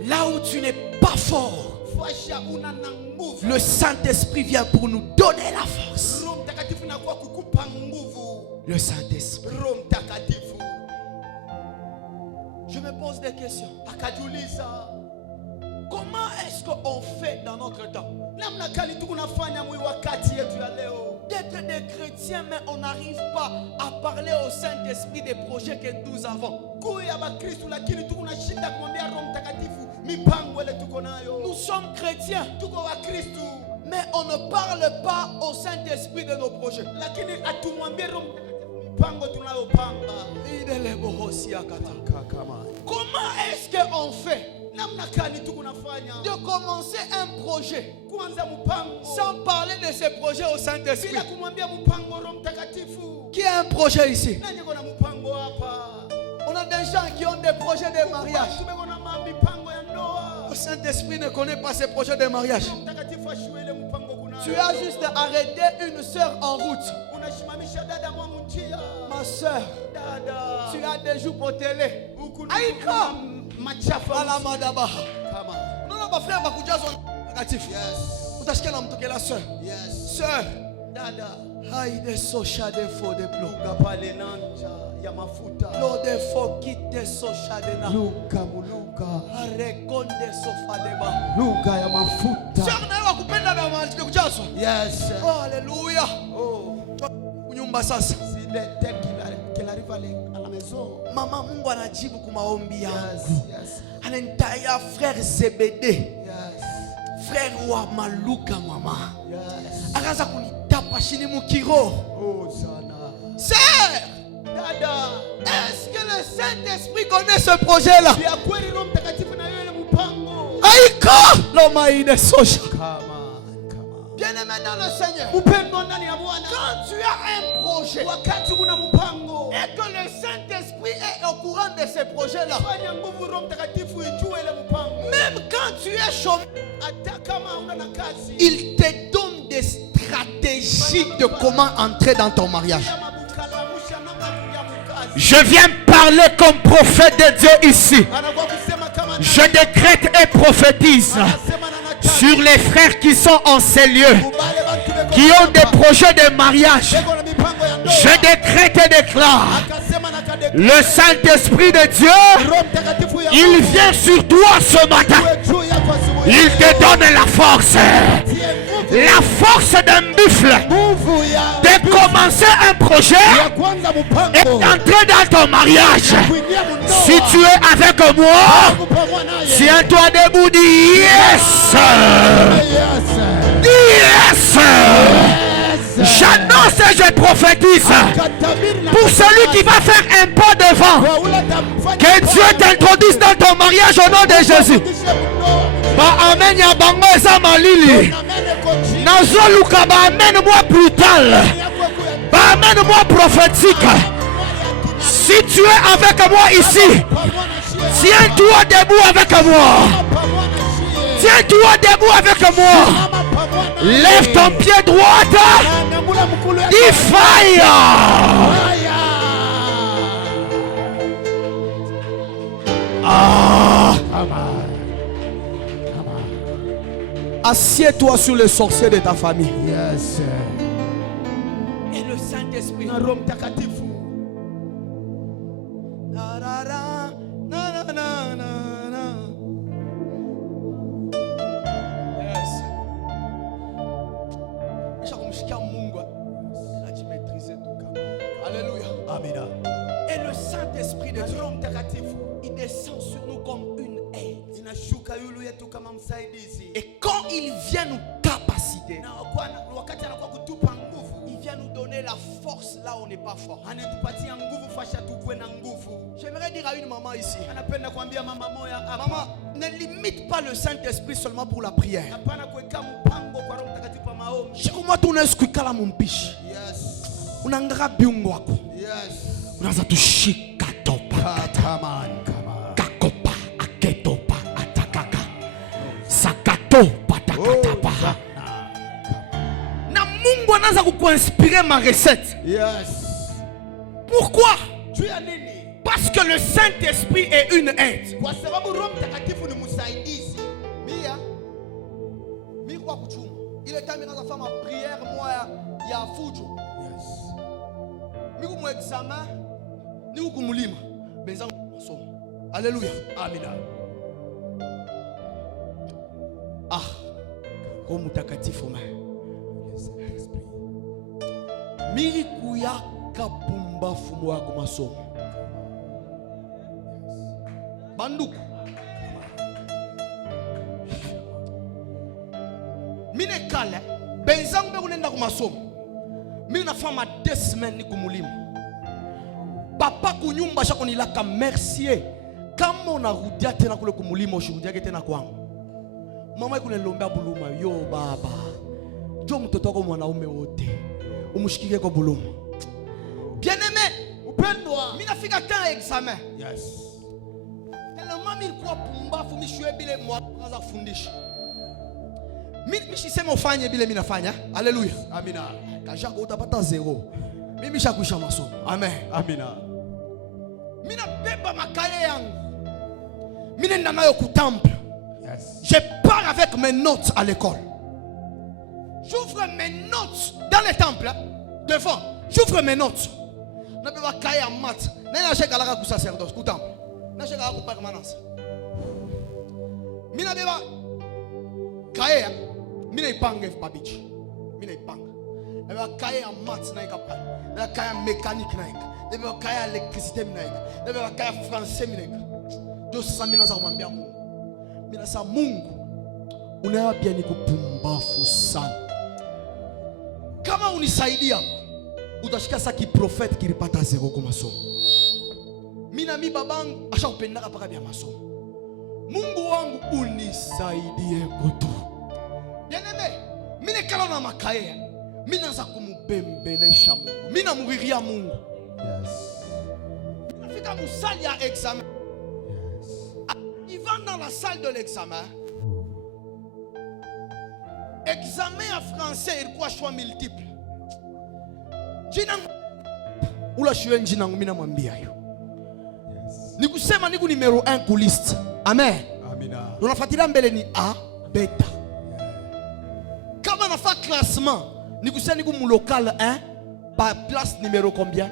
Là où tu n'es pas fort, le Saint-Esprit vient pour nous donner la force. Le Saint-Esprit. Je me pose des questions. Comment est-ce qu'on fait dans notre temps? D'être des chrétiens, mais on n'arrive pas à parler au Saint-Esprit des projets que nous avons. Nous sommes chrétiens, mais on ne parle pas au Saint-Esprit de nos projets. Comment est-ce qu'on fait de commencer un projet sans parler de ce projet au Saint-Esprit? Qui a un projet ici? gens qui ont des projets de mariage. Le Saint-Esprit ne connaît pas ces projets de mariage. Tu as juste arrêté une soeur en route. Ma soeur, tu as des jours pour télé. Aïka, Machafa, Madaba. Non, non, ma frère, ma coudia sont négatifs. Utashika na mtoke la soeur. Soeur, dada. Aïe, des socha de faux de plomb. Gapale nanja ya mafuta. L'eau de faux quitte socha de na. Luka muluka. Arekonde sofa de ba. Luka ya mafuta. Soeur, na wa kupenda na mantike kujazo. Yes. Oh, alléluia. Oh. Kunyumba sasa. Si le tel qu'il arrive à la maison. Mama Mungu anajibu kwa maombi yangu. Yes. Ananitaya frère Zebede. Yes. Frère wa Maluka mama. Yes. Akaanza kunitapa chini mukiro. Oh sana. Sœur, dada, est-ce que le Saint-Esprit connaît ce projet-là? Aïka, l'homme a une soja. Bien-aimé dans le Seigneur, quand tu as un projet et que le Saint-Esprit est au courant de ce projet-là, même quand tu es chômeur, il te donne des stratégies de comment entrer dans ton mariage. Je viens parler comme prophète de Dieu ici. Je décrète et prophétise sur les frères qui sont en ces lieux, qui ont des projets de mariage. Je décrète et déclare le Saint-Esprit de Dieu, il vient sur toi ce matin. Il te donne la force d'un buffle de commencer un projet et d'entrer dans ton mariage. Si tu es avec moi, tiens-toi debout, dis yes. Yes. J'annonce et je prophétise pour celui qui va faire un pas devant, que Dieu t'introduise dans ton mariage au nom de Jésus. Ba amen ya bango eza malili. Nazo luka ba amen moi brutal. Ba amen moi prophétique. Si tu es avec moi ici, tiens-toi debout avec moi. Tiens-toi debout avec moi. Lève ton pied droit. Dis fire. Assieds-toi sur les sorciers de ta famille. Yes. Et le Saint-Esprit. Alléluia. Amen. Et le Saint-Esprit de Dieu, il descend sur nous comme une aide. Et quand il vient nous capaciter, il vient nous donner la force là où on n'est pas fort. J'aimerais dire à une maman ici, maman, ne limite pas le Saint-Esprit seulement pour la prière. Moi, tu n'es pas là mon biche. Unangara biungo wako. Unaanza tushika topa kakopa aketopa atakaka sakato patakatapa. Na Mungu anaanza kukuinspirer ma recette. Yes. Pourquoi? Parce que le Saint-Esprit est une aide. Il est temps de faire ma prière moi ya fujo. Ni kumu examen, ni kumulima. Benza masomo. Alléluia. Amen. Ah. Roho Mtakatifu ma. Miri kuyaka pumbafu mwako masomo. Banduku. Mine kale, benza mbe kunenda ku masomo. Mimi nafanya 2 semaines ni kumulima. Papa kunyumba shako nilaka mercier. Kama unarudia tena kule kumulima ushuhudia tena kwangu. Mama yule lombea buluma, yo baba. Jo mtoto wako mwanaume wote. Umshikilie kwa buluma. Bien-aimé, mina fika temps examen. Yes. Tellement mi kwa pumba fu mi shwe bile mwa kaza fundisha. Mi sema ufanye bile mina fanya. Haleluya. Amina. Kajako utapata 0. Mimi shakuisha masomo. Amen. Amina. Mina beba makaye yangu. Mina nenda nayo ku temple. Yes. Je pars avec mes notes à l'école. J'ouvre mes notes dans le temple devant. J'ouvre mes notes. Na beba kaye en maths. Na sheka la ku sacerdoce ku temple. Na sheka ku permanence. Mina beba kaye mina ipanga babichi. Mina ipanga. Na beba kaye en maths na ikapa. Na kaye mécanique na ikapa. Na beba kaye électricité na ikapa. Na beba kaye français na ikapa. Dieu samina za kumwambia Mungu. Mina sa Mungu unaelewa pia ni kupumbafu sana. Kama unisaidia utashika saki profeti kilipata 0 kwa masomo. Mina mi babangu ashakupendaka paka bia masomo. Mungu wangu unisaidie kutu. Bien-aimé, mine kala na makaye. Mina za kumubembelesha Mungu. Mina muriria Mungu. Yes. Nafika musali ya examen. Il va dans la salle de l'examen. Examen en français, il croit choix multiple. Jina ula shule njina ngumina mwambia yo. Ni kusema niku numero 1 ku list. Amen. Amina. Unafuatilia mbele ni A, beta. Kama nafa classement, ni kusema niku mu local 1 par place numéro combien?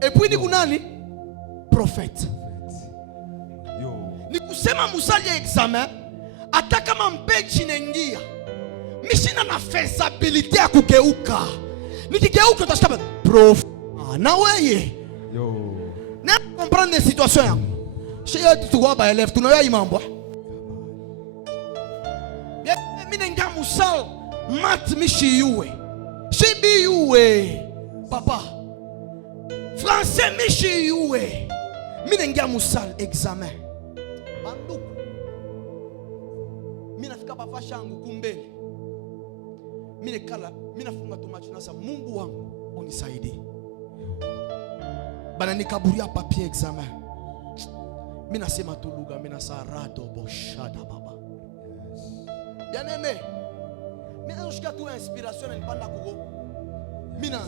Et puis niku nani? Prophète. Ni kusema musali ya examen hata kama mpechi nengia mishina na faisabilité ya kugeuka. Nikigeuka utashika prof. Na weye. Yo. Na comprendre les situations yangu. Sheyo tuwa ba élève tunayo imambo. Bien mine nga musal mat mishi yuwe. Shibi yuwe. Papa. Français mishi yuwe. Mine nga musal examen. Banduku. Mina fika papa shangu kumbele. Mine kala, mina funga tomachi nasa Mungu wangu unisaidie. Bana nikaburia papier examen. Mina sema tu lugha, mina sarado boshada baba. Bien-aimé. Mina ushika tu inspiration nilipanda kugo. Mina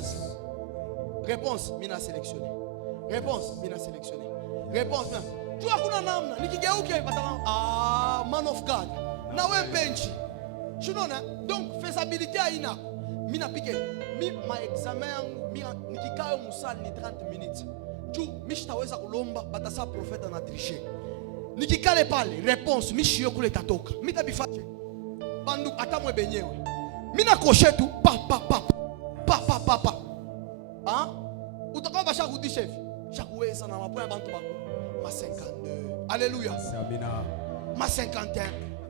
réponse, mina sélectionné. Réponse, mina sélectionné. Réponse, mina. Tu as kuna namna nikigeuka ipata man of God na we benchi unaona donc faisabilité haina mina pike mi ma examen yangu nikikayo musali ni 30 minutes tu mishitaweza kulomba batasa profeta na tricher nikikale pale réponse mishio kule tatoka mitabifache bandu atamwe benyewe mina koshe tu pa utakao basha kudisha hivi chakuweza na mapoya bantu bako ma 52. Alléluia. Amina. Ma 51.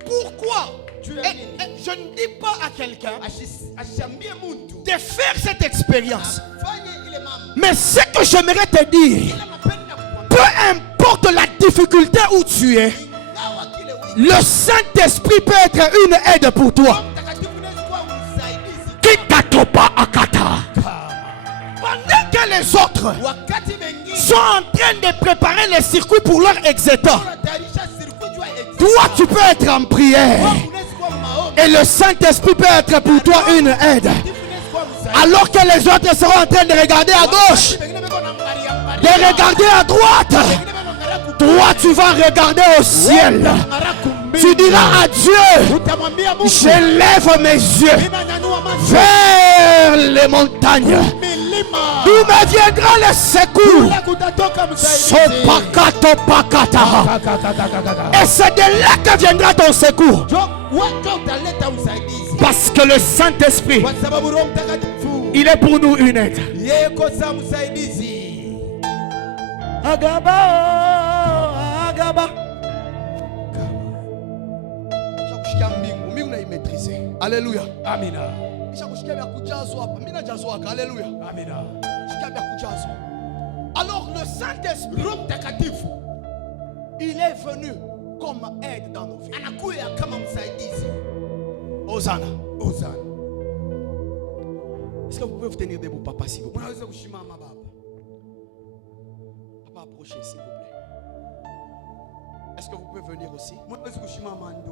Pourquoi je ne dis pas à quelqu'un de faire cette expérience. Mais ce que j'aimerais te dire, peu importe la difficulté où tu es, le Saint-Esprit peut être une aide pour toi. Pendant que les autres sont en train de préparer les circuits pour leur exécution, toi tu peux être en prière et le Saint-Esprit peut être pour toi une aide. Alors que les autres seront en train de regarder à gauche, de regarder à droite, toi tu vas regarder au ciel. Tu diras à Dieu, je lève mes yeux vers les montagnes. D'où me viendra le secours? Et c'est de là que viendra ton secours. Parce que le Saint-Esprit, il est pour nous une aide. Alléluia. Amina. Amina. Alors le Saint-Esprit, il est venu comme aide dans nos vies. Hosanna. Hosanna. Est-ce que vous pouvez vous tenir debout, papa, s'il vous plaît? Papa, approchez, s'il vous plaît. Est-ce que vous pouvez venir aussi? Vous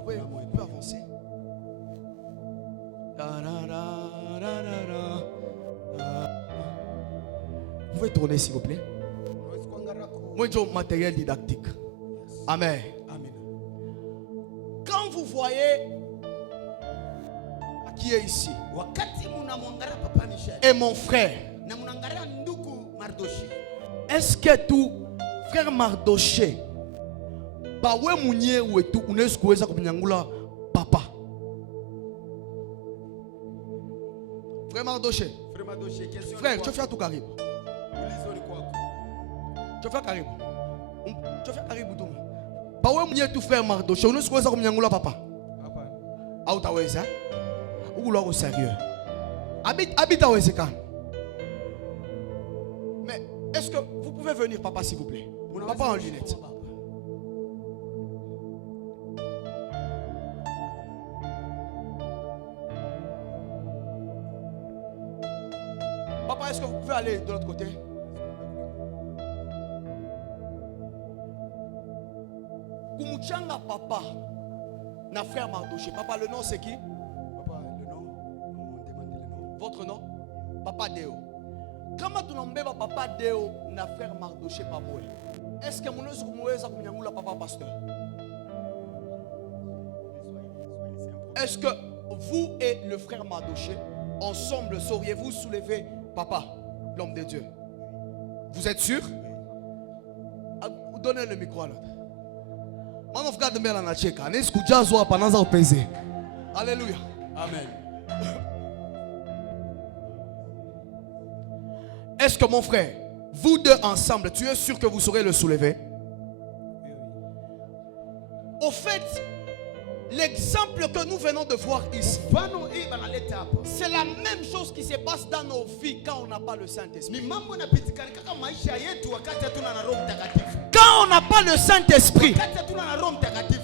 pouvez avancer. Vous pouvez tourner, s'il vous plaît. Moi, j'ai un matériel didactique. Amen. Quand vous voyez qui est ici et mon frère, est-ce que tout frère Mardoché bawe munye wetu unaweza kuweza kumnyangula papa? Frère Mardoché, frère, tu fais tout karibu. Tu fais karibu. Tu fais karibu tu. Bawe munye tu frère Mardoché unaweza kuweza kumnyangula papa? Au taweza? Ou au sérieux? Habite à Wezeka. Mais est-ce que vous pouvez venir, papa, s'il vous plaît? Papa en lunettes. Papa, est-ce que vous pouvez aller de l'autre côté? Kumuchanga papa, na frère Mardoché. Papa, le nom c'est qui? Papa, le nom. Votre nom? Papa Deo. Comment tu nommes papa Deo na frère Mardoché Paboé? Est-ce que mon nom est papa pasteur? Est-ce que vous et le frère Mardoché ensemble sauriez-vous soulever papa, l'homme de Dieu? Vous êtes sûr? Donnez le micro à l'autre. Man of God, alléluia. Amen. Est-ce que mon frère, vous deux ensemble, tu es sûr que vous saurez le soulever? Au fait, l'exemple que nous venons de voir ici, c'est la même chose qui se passe dans nos vies quand on n'a pas le Saint-Esprit. Quand on n'a pas le Saint-Esprit,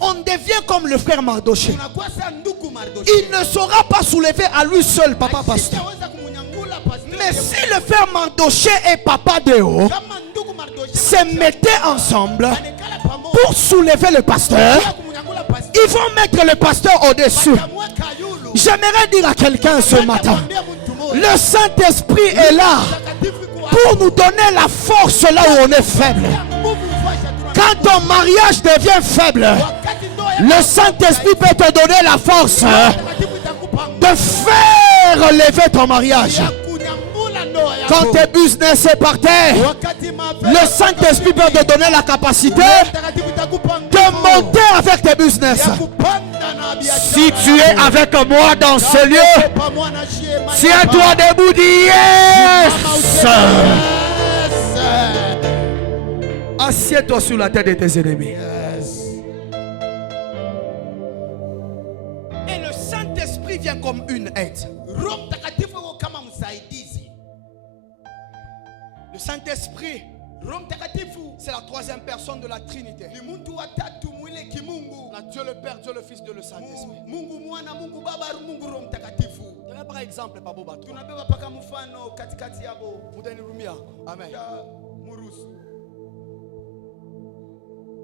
on devient comme le frère Mardoché. Il ne saura pas soulever à lui seul, papa pasteur. Mais si le frère Mardoché et papa Deo se mettaient ensemble pour soulever le pasteur, ils vont mettre le pasteur au-dessus. J'aimerais dire à quelqu'un ce matin, le Saint-Esprit est là pour nous donner la force là où on est faible. Quand ton mariage devient faible, le Saint-Esprit peut te donner la force de faire lever ton mariage. Quand tes business est par terre, le Saint-Esprit peut te donner la capacité de monter avec tes business. Si tu es avec moi dans ce lieu, tiens-toi debout, dis yes. Assieds-toi sur la tête de tes ennemis. Et le Saint-Esprit vient comme une aide. Le Saint-Esprit, c'est la troisième personne de la Trinité. Dieu le Père, Dieu le Fils, Dieu le Saint-Esprit. Par exemple, Amen.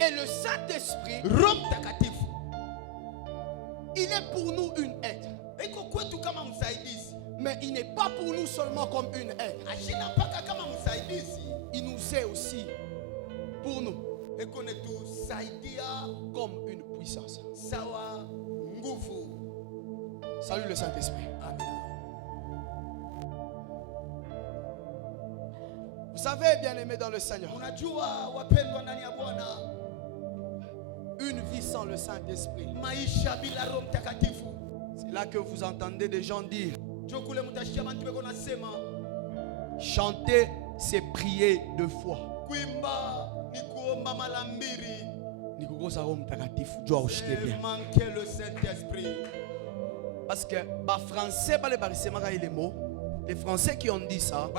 Et le Saint-Esprit, il est pour nous une aide. Mais il n'est pas pour nous seulement comme une aide. Il nous est aussi pour nous comme une puissance. Salut le Saint-Esprit. Vous savez, bien aimé dans le Seigneur, une vie sans le Saint-Esprit, c'est là que vous entendez des gens dire: chanter, c'est prier de foi. Manquer le Saint-Esprit. Parce que les Français qui ont dit ça,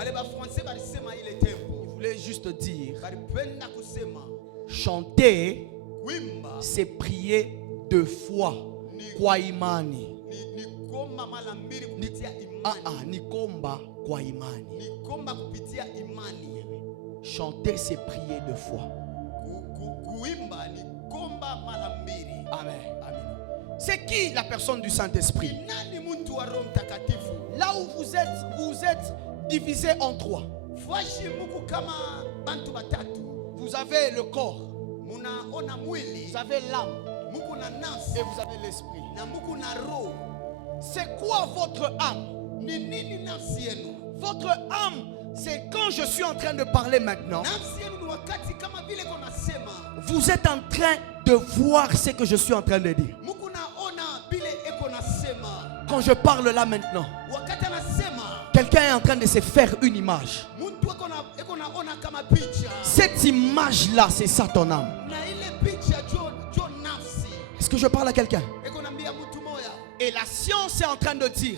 ils voulaient juste dire: chanter, c'est prier de foi. Kwa imani. Nikomba kwa imani. Chanter, c'est prier de foi. Amen. C'est qui la personne du Saint-Esprit? Là où vous êtes divisé en trois. Vous avez le corps, vous avez l'âme et vous avez l'esprit. C'est quoi votre âme? Votre âme, c'est quand je suis en train de parler maintenant. Vous êtes en train de voir ce que je suis en train de dire. Quand je parle là maintenant, quelqu'un est en train de se faire une image. Cette image-là, c'est ça ton âme. Est-ce que je parle à quelqu'un? Et la science est en train de dire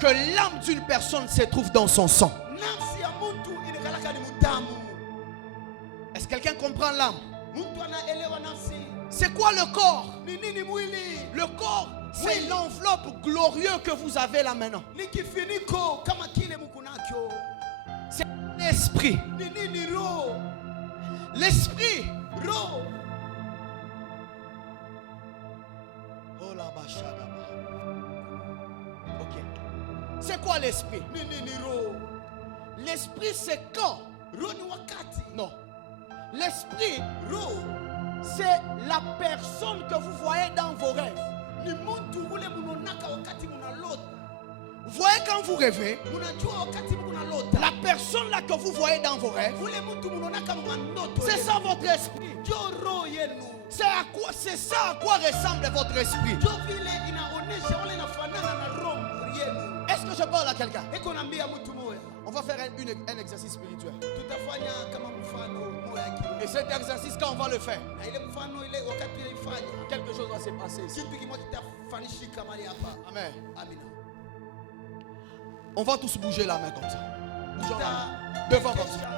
que l'âme d'une personne se trouve dans son sang. Est-ce que quelqu'un comprend l'âme? C'est quoi le corps? Le corps, c'est l'enveloppe glorieuse que vous avez là maintenant. C'est l'esprit. L'esprit. Ok. C'est quoi l'esprit? L'esprit, c'est quand? Non. L'esprit, c'est la personne que vous voyez dans vos rêves. Vous voyez quand vous rêvez, la personne là que vous voyez dans vos rêves, c'est ça votre esprit. C'est ça à quoi ressemble votre esprit. Est-ce que je parle à quelqu'un? On va faire un exercice spirituel. Et cet exercice, quand on va le faire, quelque chose va se passer ici. Amen. On va tous bouger la main comme ça. Bougeons la main. Devant comme ça.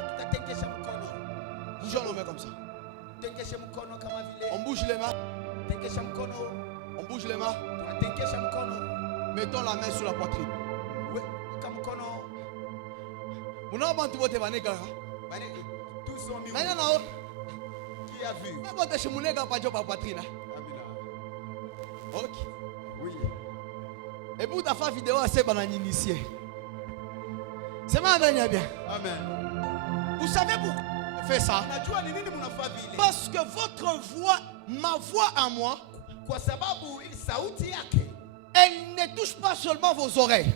Bougeons la main comme ça. On bouge les mains. On bouge les mains. Mettons la main sur la poitrine. Qui a vu? Ok. Oui. Et pour ta femme vidéo, c'est bon initié. C'est mal bien. Amen. Vous savez pourquoi je fais ça? Parce que votre voix, ma voix à moi, elle ne touche pas seulement vos oreilles.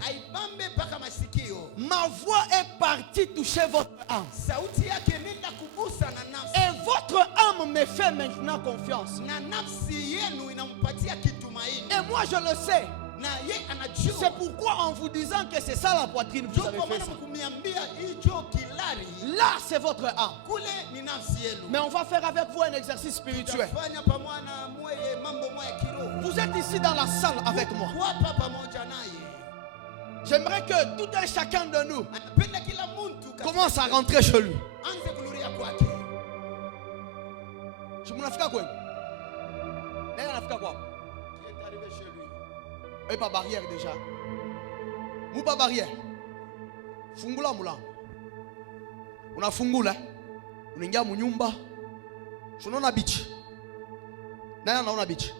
Ma voix est partie toucher votre âme. Et votre âme me fait maintenant confiance. Et moi je le sais. C'est pourquoi en vous disant que c'est ça la poitrine, vous avez fait ça. Là c'est votre âme. Mais on va faire avec vous un exercice spirituel. Vous êtes ici dans la salle avec moi. J'aimerais que tout un chacun de nous commence à rentrer chez lui. Je m'en Afrique quoi? Qui est arrivé chez lui? Et pas barrière déjà. Mou pas barrière. Fungula mula. Una fungula. Unaingia munyumba. Tunaona beach. Nani anaona beach?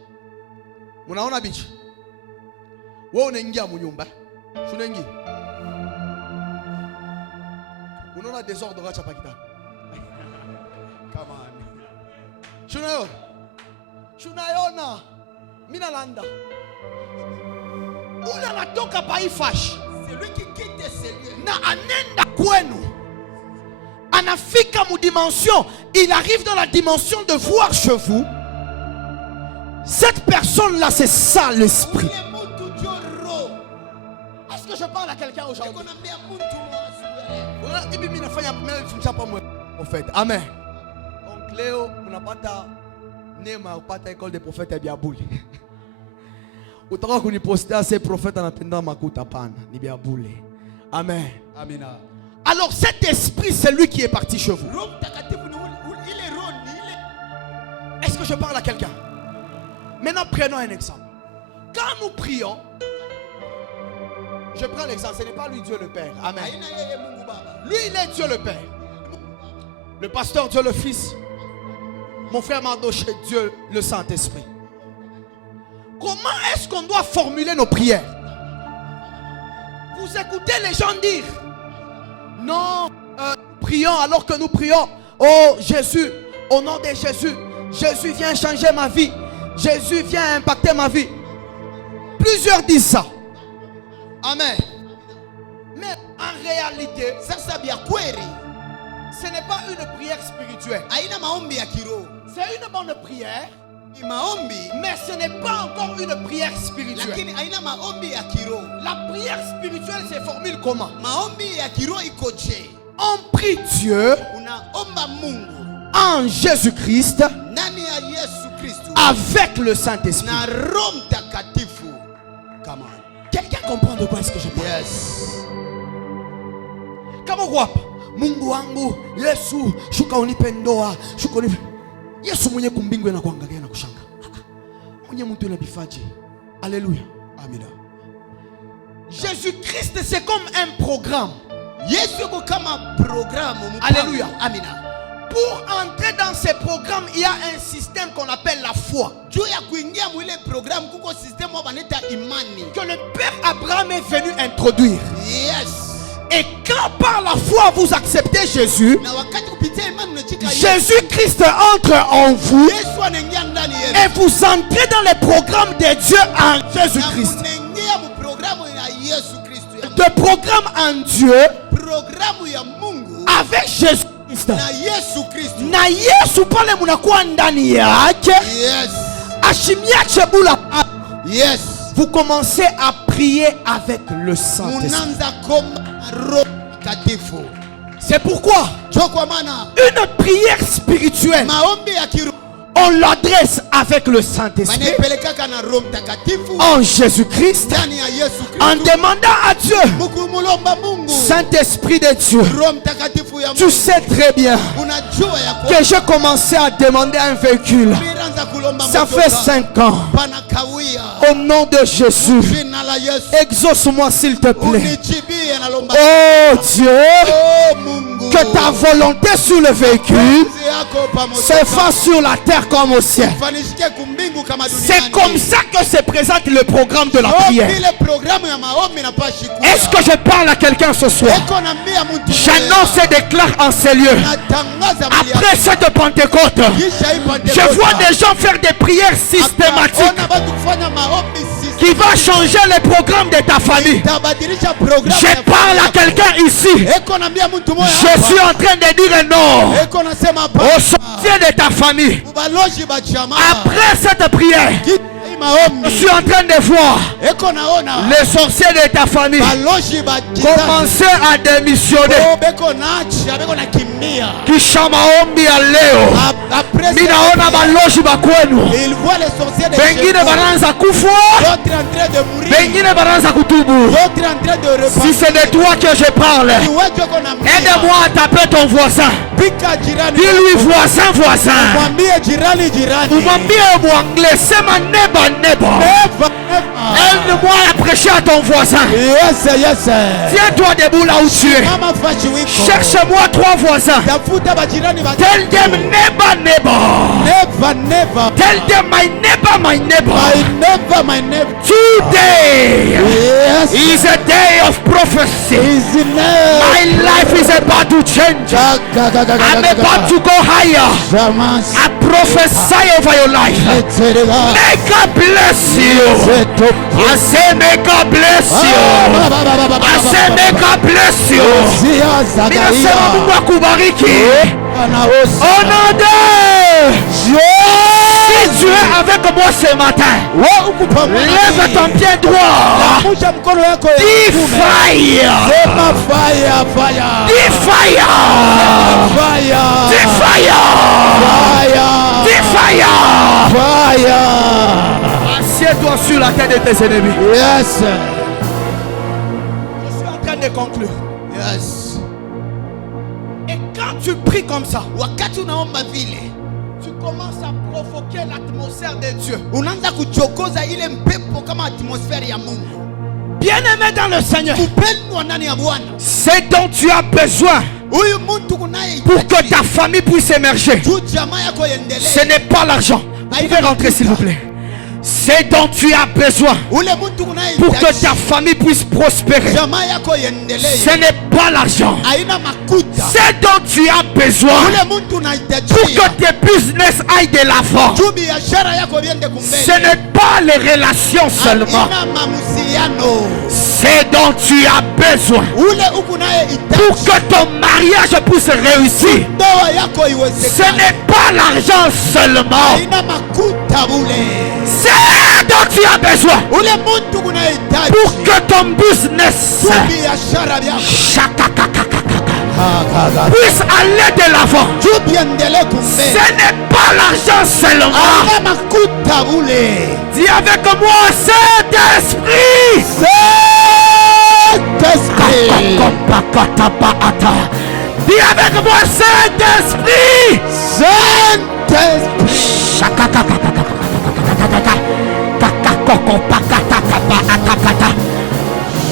Munaona beach? Wewe unaingia munyumba. Tunaingia. Unaona désordre gacha pakita. Come on. Tunayona. Mina landa. Ule anatoka paifash. C'est lui qui quitte ces lieux. Na anenda kwenu. Anafika mu dimension. Il arrive dans la dimension de voir chez vous. Cette personne-là, c'est ça l'esprit. Est-ce que je parle à quelqu'un aujourd'hui? Amen. Donc Léo, on n'a pas ta nema ou pas ta école de prophète et biabouli. Utaka kunipostea ces prophètes en attendant makuta pana ni biabouli. Amen. Amina. Alors cet esprit, c'est lui qui est parti chez vous. Est-ce que je parle à quelqu'un? Maintenant prenons un exemple. Quand nous prions, je prends l'exemple, ce n'est pas lui Dieu le Père. Amen. Lui, il est Dieu le Père. Le pasteur Dieu le Fils. Mon frère Mandoche, Dieu le Saint-Esprit. Comment est-ce qu'on doit formuler nos prières? Vous écoutez les gens dire, non, prions alors que nous prions. Oh Jésus, au nom de Jésus, Jésus vient changer ma vie. Jésus vient impacter ma vie. Plusieurs disent ça. Amen. Mais en réalité, ce n'est pas une prière spirituelle. C'est une bonne prière. Mais ce n'est pas encore une prière spirituelle. La prière spirituelle se formule comment? On prie Dieu en Jésus-Christ avec le Saint-Esprit. Quelqu'un comprend de quoi est-ce que je parle? Yes. Kama wapa Mungu wangu Yesu shuka unipendoa shuka unipendoa. Yesu mwenye kumbingwe na kuangalia na kushanga. Mwenye mtu na bifaje. Alléluia. Amina. Jésus-Christ c'est comme un programme. Yesu comme un programme. Alléluia. Amina. Pour entrer dans ces programmes, il y a un système qu'on appelle la foi. Que le Père Abraham est venu introduire. Yes. Et quand par la foi vous acceptez Jésus, Jésus-Christ entre en vous et vous entrez dans les programmes de Dieu en Jésus-Christ. De programme en Dieu avec Jésus. Na Yesu pale munakuwa ndani yake. Yes. Vous commencez à prier avec le Saint-Esprit. C'est pourquoi une prière spirituelle, on l'adresse avec le Saint-Esprit en Jésus-Christ, en demandant à Dieu, Saint-Esprit de Dieu, tu sais très bien que j'ai commencé à demander un véhicule. Ça fait 5 ans. Au nom de Jésus, exauce-moi s'il te plaît. Oh Dieu, que ta volonté sur le véhicule se fasse sur la terre comme au ciel. C'est comme ça que se présente le programme de la prière. Est-ce que je parle à quelqu'un ce soir? J'annonce et déclare en ces lieux, après cette Pentecôte, je vois des gens faire des prières systématiques qui va changer les programmes de ta famille. Je parle à quelqu'un ici. Je suis en train de dire non au sorcier de ta famille. Après cette prière, je suis en train de voir les sorciers de ta famille commencer à démissionner. Kishamaombi ya leo ninaona baloji bakwenu bengine banaanza kufa, bengine banaanza kutubu. Si c'est de toi que je parle, aide-moi à taper ton voisin. Dis-lui voisin, umwambie mwanglais, sema neba. Aide-moi à prêcher à ton voisin. Tiens-toi debout là où tu es. Cherche-moi 3 voisins. Tell them never. Tell them my neighbor. Today is a day of prophecy. My life is about to change. I'm about to go higher. I prophesy over your life. May God bless you. I say may God bless you. I say may God bless you. Ninasema Mungu akubariki. Au nom de Dieu. Si Dieu est avec moi ce matin, lève ton pied droit. Dis fire. Dis fire. Dis fire. Dis fire. Assieds-toi sur la tête de tes ennemis. Yes. Je suis en train de conclure. Yes. Et quand tu pries comme ça, tu commences à provoquer l'atmosphère de Dieu. Unaanza kuchokoza ile mpepo kama atmosphère ya Mungu. Bien-aimé dans le Seigneur, c'est dont tu as besoin pour que ta famille puisse émerger. Ce n'est pas l'argent. Vous pouvez rentrer s'il vous plaît. C'est dont tu as besoin pour que ta famille puisse prospérer. Ce n'est pas l'argent. C'est dont tu as besoin pour que tes business aillent de l'avant. Ce n'est pas les relations seulement. C'est dont tu as besoin pour que ton mariage puisse réussir. Ce n'est pas l'argent seulement. C'est dont tu as besoin pour que ton business puisse aller de l'avant. Ce n'est pas l'argent seulement. Dis avec moi, Saint-Esprit. Dis avec moi, Saint-Esprit.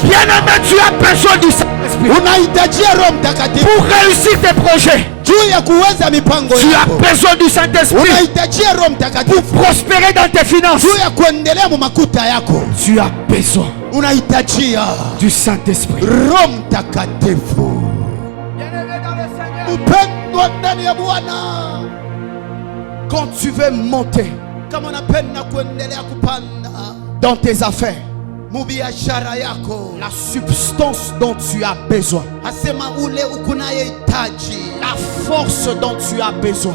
Bien-aimé, tu as besoin du Saint-Esprit pour réussir tes projets. Tu as besoin du Saint-Esprit pour prospérer dans tes finances. Tu as besoin du Saint-Esprit. Quand tu veux monter dans tes affaires, la substance dont tu as besoin, la force dont tu as besoin,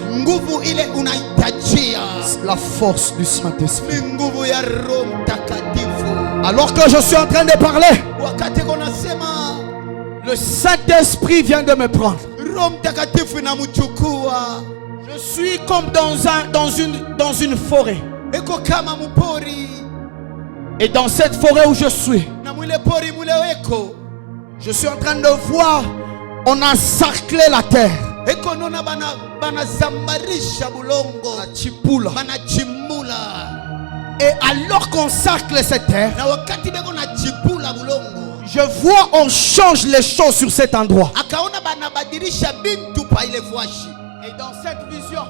la force du Saint-Esprit. Alors que je suis en train de parler, le Saint-Esprit vient de me prendre. Je suis comme dans une forêt. Et dans cette forêt où je suis en train de voir, on a encerclé la terre. Et alors qu'on encercle cette terre, je vois on change les choses sur cet endroit. Et dans cette vision,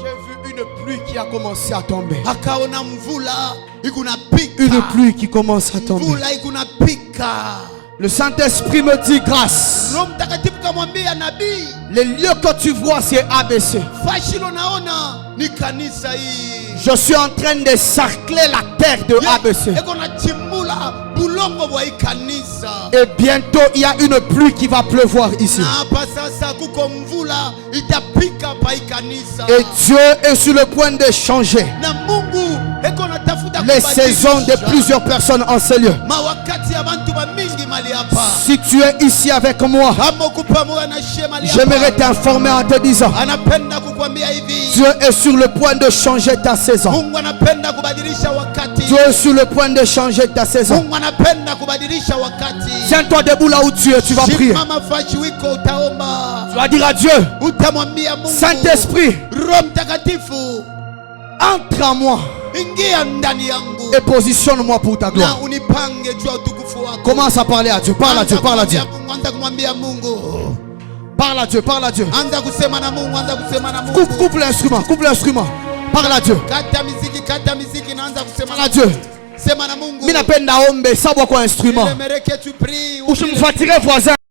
j'ai vu une pluie qui a commencé à tomber. Une pluie qui commence à tomber. Le Saint-Esprit me dit grâce. Les lieux que tu vois, c'est ABC. Je suis en train de cercler la terre de ABC. Et bientôt il y a une pluie qui va pleuvoir ici. Et Dieu est sur le point de changer les saisons de plusieurs personnes en ce lieu. Si tu es ici avec moi, j'aimerais t'informer en te disant, Dieu est sur le point de changer ta saison. Dieu est sur le point de changer ta saison. Tiens-toi debout là où tu es, tu vas prier. Tu vas dire à Dieu, Saint-Esprit, entre en moi et positionne-moi pour ta gloire. Commence à parler à Dieu. Parle à Dieu, parle à Dieu. Parle à Dieu, parle à Dieu. Coupe l'instrument, coupe l'instrument. Parle à Dieu. Parle à Dieu. Mina penda ombe, savoir quoi instrument. Ou je me fatiguerai voisin.